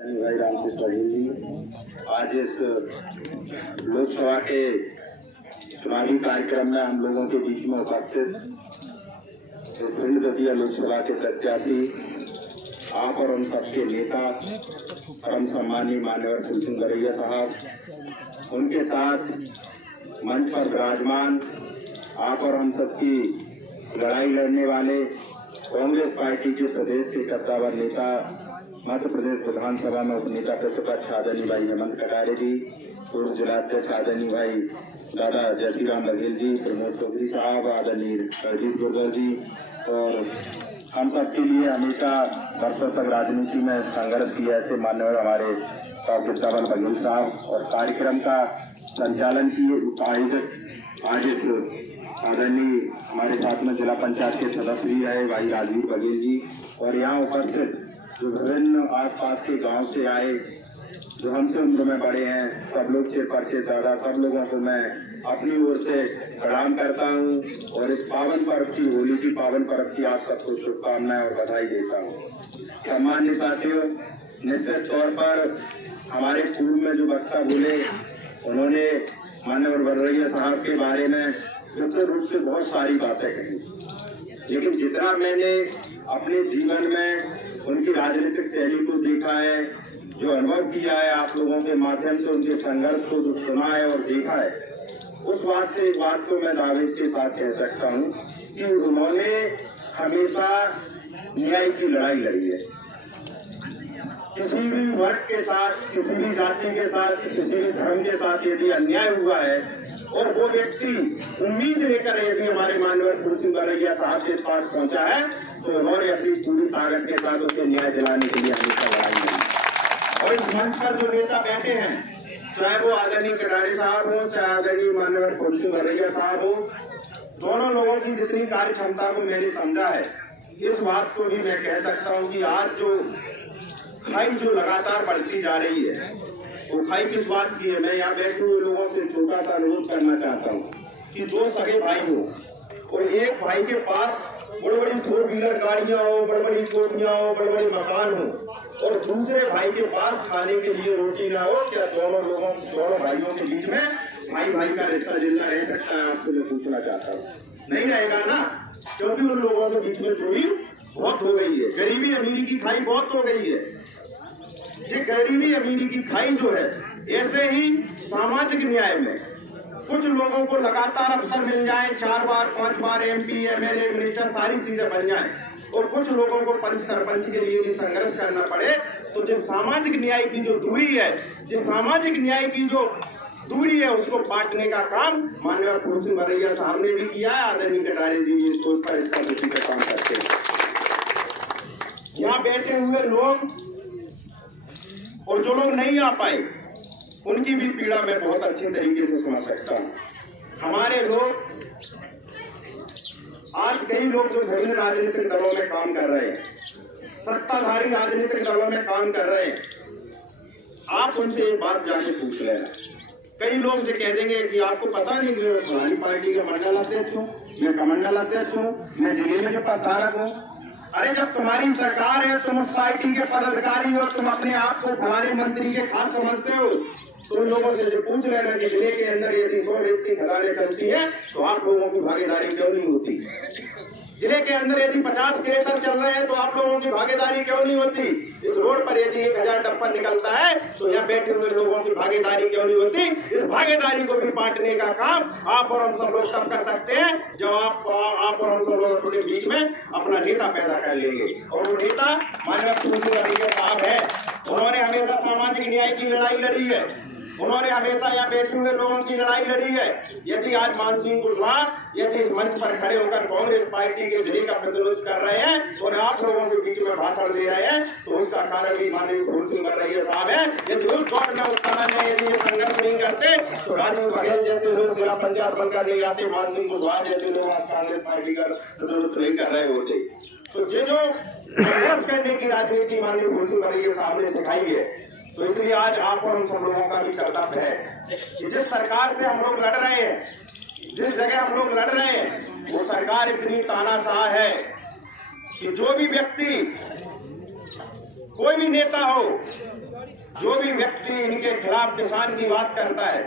भाई रामकृष्ण बघेल जी, आज इस लोकसभा के चुनावी कार्यक्रम में हम लोगों के बीच में उपस्थित भिंड दतिया लोकसभा के प्रत्याशी आप और उन सबके नेता परम सम्मानीय मान्यवर फूलसिंह बरैया साहब, उनके साथ मंच पर विराजमान आप और हम सबकी लड़ाई लड़ने वाले कांग्रेस पार्टी के प्रदेश के कद्दावर नेता, मध्य प्रदेश विधानसभा में उपनेता प्रतिपक्ष आदरणीय भाई हेमंत कटारे जी, पूर्व जिलाध्यक्ष आदरणीय भाई दादा जयश्रीराम बघेल जी, प्रमोद चौधरी साहब, आदरणीय रणजीत गुर्जर जी, और हम सबके लिए हमेशा वर्षों तक राजनीति में संघर्ष किया ऐसे मान्यवर हमारे कपिल बघेल साहब, और कार्यक्रम का संचालन किए आयोजक आज इस आदरणीय हमारे साथ में जिला पंचायत के सदस्य भी है भाई राजवीर बघेल जी, और यहाँ उपस्थित जो विभिन्न आसपास के गांव से आए, जो हमसे उम्र में बड़े हैं, सब लोग चेर परिचय दादा, सब लोगों को मैं अपनी ओर से प्रणाम करता हूं और इस पावन पर्व की, होली की पावन पर्व की आप सबको शुभकामनाएं और बधाई देता हूं। सम्मान्य साथियों, निश्चित तौर पर हमारे पूर्व में जो वक्ता बोले, उन्होंने मान्यवर बरैया साहब के बारे में विस्तृत रूप से बहुत सारी बातें कही, लेकिन जितना मैंने अपने जीवन में उनकी राजनीतिक शैली को देखा है, जो अनुभव किया है आप लोगों के माध्यम से, उनके संघर्ष को जो सुना है और देखा है, उस बात से एक बात को मैं दावे के साथ कह सकता हूँ कि उन्होंने हमेशा न्याय की लड़ाई लड़ी है। किसी भी वर्ग के साथ, किसी भी जाति के साथ, किसी भी धर्म के साथ यदि अन्याय हुआ है और वो व्यक्ति उम्मीद लेकर यदि हमारे माननीय फूलसिंह बरैया साहब के पास पहुंचा है, तो उन्होंने अपनी पूरी ताकत के साथ उसको न्याय दिलाने के लिए हमेशा लड़ाई लड़ी। और इस मंच पर जो नेता बैठे हैं, चाहे वो आदरणीय कटारे साहब हो, चाहे आदरणीय माननीय फूलसिंह बरैया साहब हो, दोनों लोगों की जितनी कार्य क्षमता को मैंने समझा है, इस बात को भी मैं कह सकता हूँ कि आज जो खाई जो लगातार बढ़ती जा रही है, वो खाई किस बात की है। मैं यहाँ बैठे हुए लोगों से छोटा सा अनुरोध करना चाहता हूँ कि दो सगे भाई हो और एक भाई के पास बड़ी बड़ी 4 व्हीलर गाड़ियां हो, बड़ी बड़ी कोठियां हो, बड़े बड़े मकान हो, और दूसरे भाई के पास खाने के लिए रोटी ना हो, क्या दोनों भाइयों के बीच में भाई भाई का रिश्ता जिंदा रह सकता है? आपसे मैं पूछना चाहता हूँ, नहीं रहेगा ना, क्योंकि उन लोगों के बीच में दूरी बहुत हो गई है, गरीबी अमीरी की खाई बहुत हो गई है। ये गरीबी अमीरी की खाई जो है, ऐसे ही सामाजिक न्याय में कुछ लोगों को लगातार अवसर मिल जाए, 4 बार 5 बार MP MLA मिनिस्टर सारी चीजें बन जाए, और कुछ लोगों को पंच सरपंच के लिए भी संघर्ष करना पड़े, तो जो सामाजिक न्याय की जो दूरी है, जो सामाजिक न्याय की जो दूरी है, उसको बांटने का काम माननीय फूलसिंह बरैया साहब ने भी किया है। आदरणीय कटारे जी भी सोच पर इसका दूसरी का काम करते हैं। यहाँ बैठे हुए लोग और जो लोग नहीं आ पाए, उनकी भी पीड़ा मैं बहुत अच्छे तरीके से समझ सकता हूँ। हमारे लोग आज कई लोग जो विभिन्न राजनीतिक दलों में काम कर रहे हैं, सत्ताधारी राजनीतिक दलों में काम कर रहे हैं, आप उनसे ये बात जाके पूछ लेना। कई लोग से कह देंगे कि आपको पता नहीं कि मैं फलानी पार्टी का मंडल अध्यक्ष हूँ, मैं कमंडल अध्यक्ष हूँ, मैं जिले में जो प्रधारक हूँ। अरे जब तुम्हारी सरकार है, तुम उस पार्टी के पदाधिकारी हो, तुम अपने आप को फलाने मंत्री के खास समझते हो, तो उन लोगों से जो पूछ लेना कि जिले के अंदर यदि 100 रेत की खदानें चलती है, तो आप लोगों की भागीदारी क्यों नहीं होती? जिले के अंदर यदि 50 क्रेशर चल रहे हैं, तो आप लोगों की भागीदारी क्यों नहीं होती? इस रोड पर यदि 1000 डंपर निकलता है, तो यहाँ बैठे हुए लोगों की भागीदारी क्यों नहीं होती? इस भागीदारी को भी बांटने का काम आप और हम सब लोग तब कर सकते हैं जब आप और हम सब लोग अपने बीच में अपना नेता पैदा कर लेंगे। और वो नेता माननीय फूलसिंह बरैया साहब है। उन्होंने हमेशा सामाजिक न्याय की लड़ाई लड़ी है, उन्होंने हमेशा यहाँ बैठे हुए लोगों की लड़ाई लड़ी है। यदि आज मानसिंह कुशवाहा यदि इस मंच पर खड़े होकर कांग्रेस पार्टी के जिले का प्रतिनिधित्व कर रहे हैं और आप लोगों के बीच में भाषण दे रहे हैं, तो उसका कारण भी माननीय फूलसिंह बरैया साहब है। यदि उस दौर में, उस समय में यदि ये संघर्ष नहीं करते, तो राजवीर बघेल जैसे लोग जिला पंचायत बनकर नहीं आते, मानसिंह कुशवाहा जैसे लोग आज कांग्रेस पार्टी का प्रतिनिधित्व नहीं कर रहे होते। तो ये जो संघर्ष करने की राजनीति माननीय फूलसिंह बरैया साहब ने सिखाई है, तो इसलिए आज आप और हम सब लोगों का भी कर्तव्य है कि जिस सरकार से हम लोग लड़ रहे हैं, जिस जगह हम लोग लड़ रहे हैं, वो सरकार इतनी तानाशाह है कि जो भी व्यक्ति, कोई भी नेता हो, जो भी व्यक्ति इनके खिलाफ किसान की बात करता है,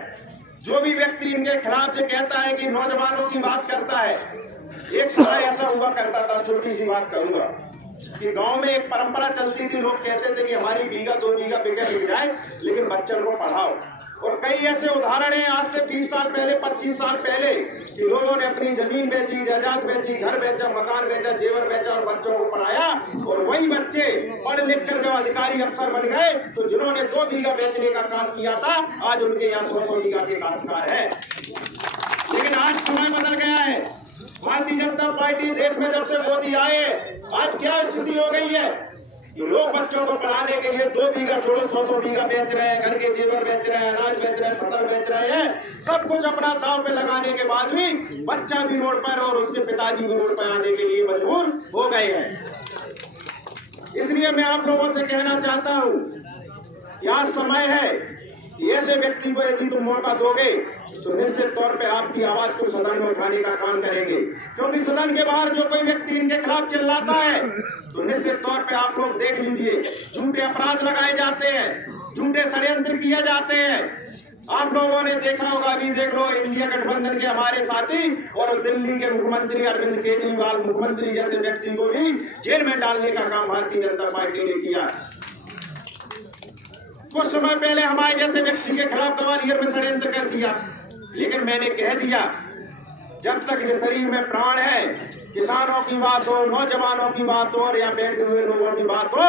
जो भी व्यक्ति इनके खिलाफ से कहता है कि नौजवानों की बात करता है, एक समय ऐसा हुआ करता था, छोटी सी बात कहूंगा, कि गांव में एक परंपरा चलती थी। लोग कहते थे कि हमारी बीघा 2 बीघा बिके मिल जाए, लेकिन बच्चों को पढ़ाओ। और कई ऐसे उदाहरण हैं आज से 20 साल पहले, 25 साल पहले, कि लोगों ने अपनी जमीन बेची, जायदाद बेची, घर बेचा, मकान बेचा, जेवर बेचा और बच्चों को पढ़ाया। और वही बच्चे पढ़ लिख कर जब अधिकारी अफसर बन गए, तो जिन्होंने 2 बीघा बेचने का काम किया था, आज उनके यहाँ 100 बीघा के काश्तकार है। लेकिन आज समय बदल गया है। भारतीय जनता पार्टी देश में जब से मोदी आए, आज क्या स्थिति हो गई है कि लोग बच्चों को पढ़ाने के लिए 2 बीघा छोड़ो 100 बीघा बेच रहे हैं, घर के जेवर बेच रहे हैं, अनाज बेच रहे हैं, फसल बेच रहे हैं। सब कुछ अपना दांव पे लगाने के बाद भी बच्चा भी रोड पर और उसके पिताजी भी रोड पर आने के लिए मजबूर हो गए हैं। इसलिए मैं आप लोगों से कहना चाहता हूं कि आज समय है कि ऐसे व्यक्ति को यदि तुम मौका दोगे तो निश्चित तौर पे आपकी आवाज को सदन में उठाने का काम करेंगे। क्योंकि सदन के बाहर जो कोई व्यक्ति इनके खिलाफ चिल्लाता है, तो निश्चित तौर पे आप लोग देख लीजिए, झूठे अपराध लगाए जाते हैं, झूठे षड्यंत्र किए जाते हैं। आप लोगों ने देखा होगा, अभी देख लो, इंडिया गठबंधन के हमारे साथी और दिल्ली के मुख्यमंत्री अरविंद केजरीवाल मुख्यमंत्री जैसे व्यक्ति को भी जेल में डालने का काम भारतीय जनता पार्टी ने किया। कुछ समय पहले हमारे जैसे व्यक्ति के खिलाफ ग्वालियर में षड्यंत्र कर दिया, लेकिन मैंने कह दिया, जब तक ये शरीर में प्राण है, किसानों की बात हो, नौजवानों की बात हो और यहाँ बैठे हुए लोगों की बात हो,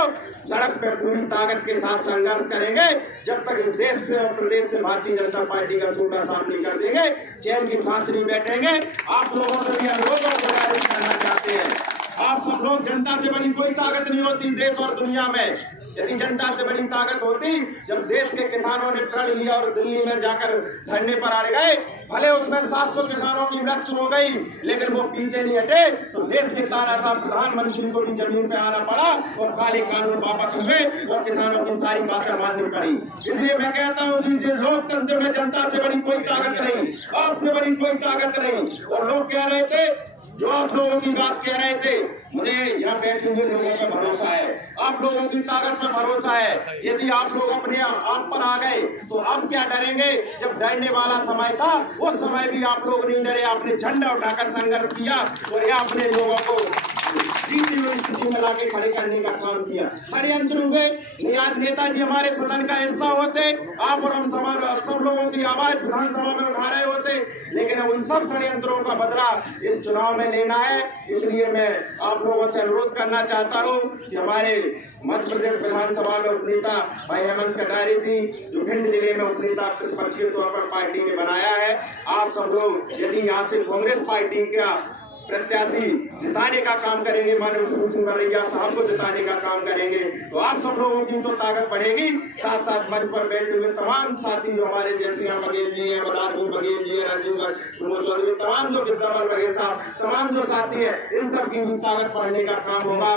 सड़क पे पूरी ताकत के साथ संघर्ष करेंगे। जब तक इस देश से और प्रदेश से भारतीय जनता पार्टी का सूटा साफ नहीं कर देंगे, चैन की सांस नहीं बैठेंगे। आप लोगों से भी अनुरोध और गुजारिश करना चाहते हैं, आप सब लोग, जनता से बड़ी कोई ताकत नहीं होती देश और दुनिया में। यदि जनता से बड़ी ताकत होती, जब देश के किसानों ने प्रण लिया और दिल्ली में जाकर धरने पर अड़ गए, भले उसमें 700 किसानों की मृत्यु हो गई, लेकिन वो पीछे नहीं हटे, तो देश के तानाशाह प्रधानमंत्री को भी जमीन पे आना पड़ा और काले कानून वापस हुए और किसानों की सारी बातें माननी पड़ी। इसलिए मैं कहता हूँ कि लोकतंत्र में जनता से बड़ी कोई ताकत नहीं, आपसे बड़ी कोई ताकत नहीं। और लोग कह रहे थे, जो आप लोगों की बात कह रहे थे, मुझे यहाँ बैठे हुए लोगों पर भरोसा है, आप लोगों की ताकत पर भरोसा है। यदि आप लोग अपने आप पर आ गए तो अब क्या डरेंगे? जब डरने वाला समय था, उस समय भी आप लोग नहीं डरे, आपने झंडा उठाकर संघर्ष किया और यहाँ अपने लोगों को जीती हुई स्थिति में लाके खड़े करने का काम किया। षड्यंत्र हुए, नेताजी हमारे सदन का हिस्सा होते, आप और हम सब लोगों की आवाज विधानसभा में उठा रहे होते, लेकिन उन सब षड्यंत्रों का बदला इस चुनाव में लेना है। इसलिए मैं आप लोगों से अनुरोध करना चाहता हूं कि हमारे मध्य प्रदेश विधानसभा में उपनेता भाई हेमंत कटारे जी, जो भिंड जिले में उपनेता प्रतिपक्ष के तौर पर पार्टी ने बनाया है, आप सब लोग यदि यहाँ से कांग्रेस पार्टी का प्रत्याशी जिताने का काम करेंगे, माननीय मुख्यमंत्री बरैया साहब को जिताने का काम करेंगे, तो आप सब लोगों की तो ताकत बढ़ेगी। साथ साथ मंच पर बैठे हुए तमाम साथी जो हमारे जैसे यहाँ बघेल जी हैं, बलराज बघेल जी हैं, रंजू चौधरी, तमाम जो विद्यावान बघेल साहब, तमाम जो साथी है, इन सब की भी ताकत बढ़ने का काम होगा।